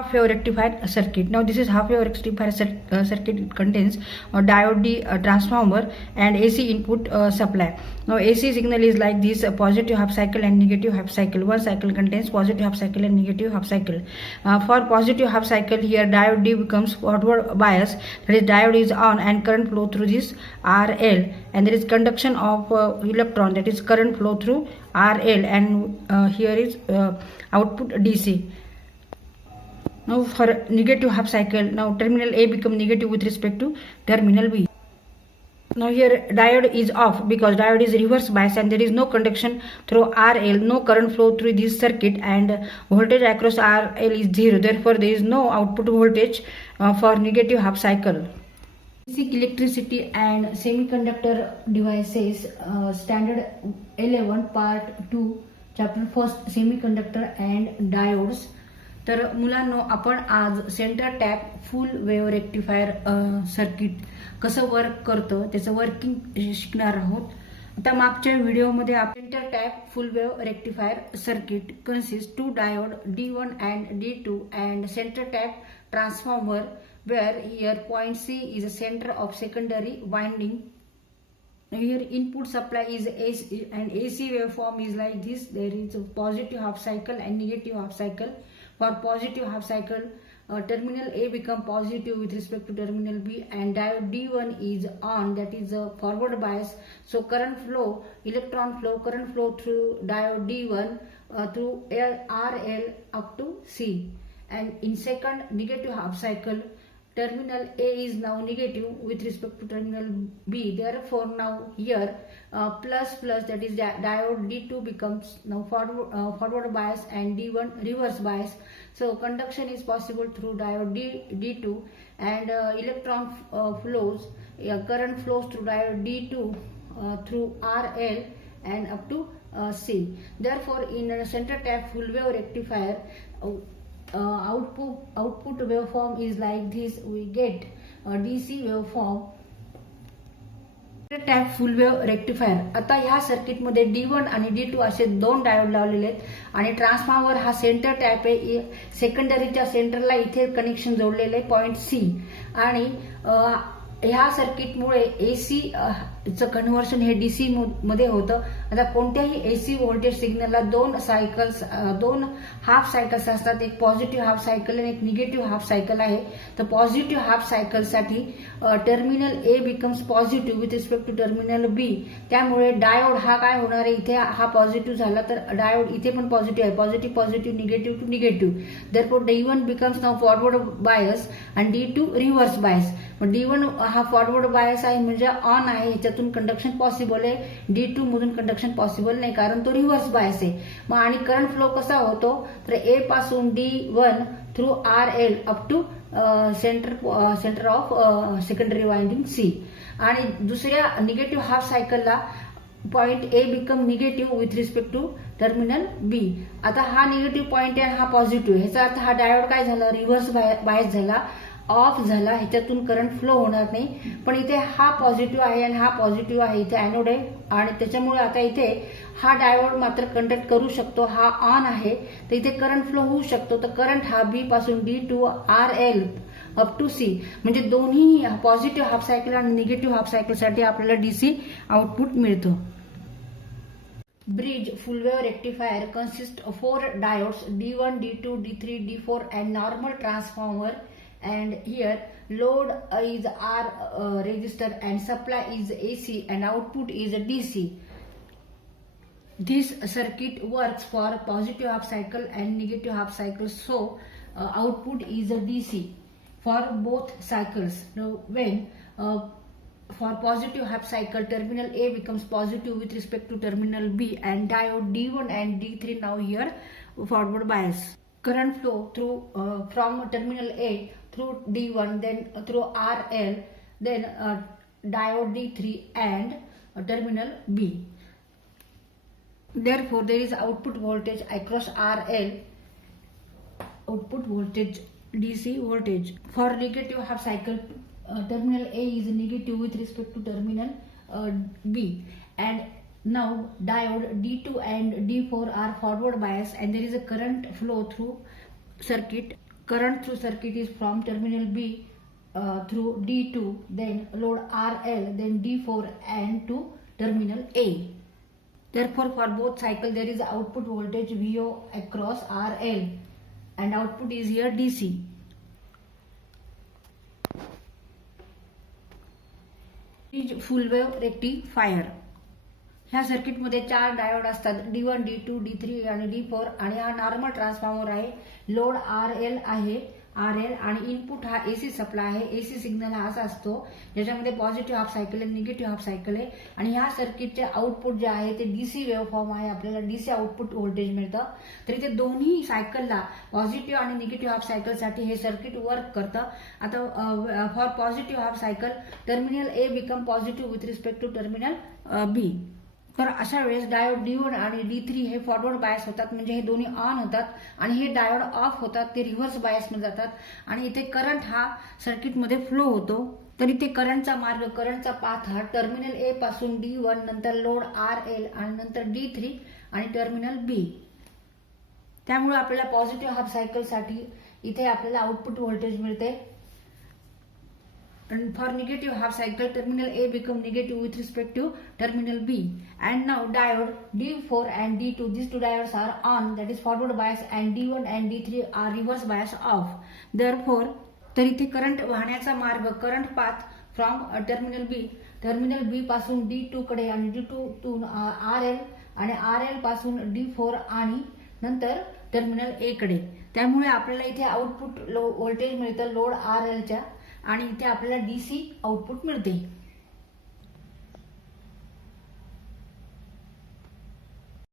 half wave rectifier circuit. Now this is half wave rectifier circuit. It contains a diode D transformer and AC input supply. Now AC signal is like this: a positive half cycle and negative half cycle. One cycle contains positive half cycle and negative half cycle. For positive half cycle, here diode D becomes forward bias, that is diode is on and current flow through this RL, and there is conduction of electron, that is current flow through RL, and here is output DC. Now for negative half cycle, now terminal A become negative with respect to terminal B. Now here diode is off because diode is reverse bias and there is no conduction through RL, no current flow through this circuit, and voltage across RL is 0. Therefore there is no output voltage for negative half cycle. Basic electricity and semiconductor devices, standard 11 part 2 chapter 1 semiconductor and diodes. तर मुलांनो, आपण आज centre tap full wave rectifier circuit कसं work करतं त्याचं working शिकणार आहोत. आता मागच्या व्हिडिओमध्ये आपण centre tap full wave rectifier circuit consist two diode D1 and D2 and center tap transformer, where here point C is a center of secondary winding. Here input supply is AC and AC waveform is like this. There is a positive half cycle and negative half cycle. For positive half cycle, terminal A become positive with respect to terminal B, and diode D1 is on, that is a forward bias. So current flow, electron flow, current flow through diode D1 through RL up to C. And in second negative half cycle, terminal A is now negative with respect to terminal B. Therefore now here plus that is diode D2 becomes now forward bias and D1 reverse bias. So conduction is possible through diode D2, and electron flows, current flows through diode D2 through RL and up to C. Therefore in a center tap full wave rectifier, output waveform is like this. We get a DC waveform. Tap full wave rectifier. आता ह्या circuit मध्ये D1 आणि D2 असे दोन diode लावलेले आहेत आणि transformer हा सेंटर टॅप आहे. सेकंडरीच्या सेंटरला इथे कनेक्शन जोडलेले आहे पॉइंट C, आणि ह्या सर्किटमुळे AC चं कन्व्हर्शन हे DC मध्ये होतं. आता कोणत्याही AC व्होल्टेज सिग्नलला दोन हाफ सायकल्स असतात, एक पॉझिटिव्ह हाफ सायकल आणि एक निगेटिव्ह हाफ सायकल आहे. तर पॉझिटिव्ह हाफ सायकल साठी terminal A becomes positive with respect to terminal B. त्यामुळे डायोड हा काय होणार आहे, इथे हा पॉझिटिव्ह झाला तर डायोड इथे पण पॉझिटिव्ह आहे, positive negative to negative. Therefore D1 becomes now forward bias आणि D2 रिव्हर्स बायस. D1 हा फॉरवर्ड बायस आहे म्हणजे ऑन आहे, ह्याच्यातून कंडक्शन पॉसिबल आहे. D2 मधून कंडक्शन पॉसिबल नाही कारण तो रिव्हर्स बायस आहे. मग आणि करंट फ्लो कसा होतो तर A पासून D1 through RL up to centre of secondary winding C. आणि दुसऱ्या निगेटिव्ह हाफ सायकलला point A become negative with respect to terminal B. आता हा निगेटिव्ह पॉइंट आहे, हा पॉझिटिव्ह. ह्याचा अर्थ हा डायोड काय झाला, रिव्हर्स बायस झाला, ऑफ झाला, ह्याच्यातून करंट फ्लो होणार नाही. पण इथे हा पॉझिटिव्ह आहे आणि हा पॉझिटिव्ह आहे, इथे एनोड आहे, आणि त्याच्यामुळे आता इथे हा डायोड मात्र कंडक्ट करू शकतो. हा ऑन आहे तर इथे करंट फ्लो होऊ शकतो. तर करंट हा B पासून D2 RL up to C, म्हणजे दोन्ही पॉझिटिव्ह हाफ सायकल आणि निगेटिव्ह हाफ सायकल साठी आपल्याला DC आउटपुट मिळतो. Bridge full wave rectifier consists of 4 diodes D1, D2, D3, D4 and normal transformer. And here load is R resistor and supply is AC and output is DC. This circuit works for positive half cycle and negative half cycle, so output is a DC for both cycles. Now when for positive half cycle, terminal A becomes positive with respect to terminal B, and diode D1 and D3 now here forward bias. Current flow through from terminal A through D1, then through RL, then diode D3 and terminal B. Therefore there is output voltage across RL, output voltage DC voltage. For negative half cycle, terminal A is negative with respect to terminal B, and now diode D2 and D4 are forward bias and there is a current flow through circuit. current through circuit is from terminal B through D2, then load RL, then D4 and to terminal A. Therefore, for both cycle there is output voltage VO across RL and output is here DC. Full wave rectifier. ह्या सर्किटमध्ये 4 diode असतात, D1, D2, D3 आणि D4 आणि हा normal transformer आहे. Load RL आहे, RL आणि input हा एसी सप्लाय आहे. एसी सिग्नल हा असा असतो ज्याच्यामध्ये पॉझिटिव्ह हाफ सायकल आहे, निगेटिव्ह हाफ सायकल आहे आणि ह्या सर्किटचे आउटपुट जे आहे ते डीसी वेव्ह फॉर्म आहे. आपल्याला डीसी आउटपुट व्होल्टेज मिळतं. तर इथे दोन्ही सायकलला पॉझिटिव्ह आणि निगेटिव्ह हाफ सायकलसाठी हे सर्किट वर्क करतं. आता for positive half cycle terminal A become positive with respect to terminal B. तर अशा वेळेस डायोड D1 आणि D3 हे फॉरवर्ड बायस होतात, म्हणजे हे दोन्ही ऑन होतात आणि हे डायोड ऑफ होतात, ते रिव्हर्स बायसमध्ये जातात आणि इथे करंट हा सर्किटमध्ये फ्लो होतो. तर इथे करंटचा मार्ग, करंटचा पाथ हा टर्मिनल ए पासून D1, नंतर लोड RL आणि नंतर D3 आणि टर्मिनल बी. त्यामुळे आपल्याला पॉझिटिव्ह हाफ सायकलसाठी इथे आपल्याला आउटपुट व्होल्टेज मिळते. And for negative half cycle, terminal A become negative with respect to terminal B. And now diode D4 and D2, these two diodes are on, that is forward bias, and D1 and D3 are reverse bias off. Therefore, तर इथे current वाहण्याचा मार्ग, current path from terminal B पासून D2 कडे आणि D2 तून RL आणि RL पासून D4 आणि नंतर टर्मिनल A कडे. त्यामुळे आपल्याला इथे आउटपुट व्होल्टेज मिळतं लोड RL च्या आणि इथे आपल्याला डीसी आउटपुट मिळते.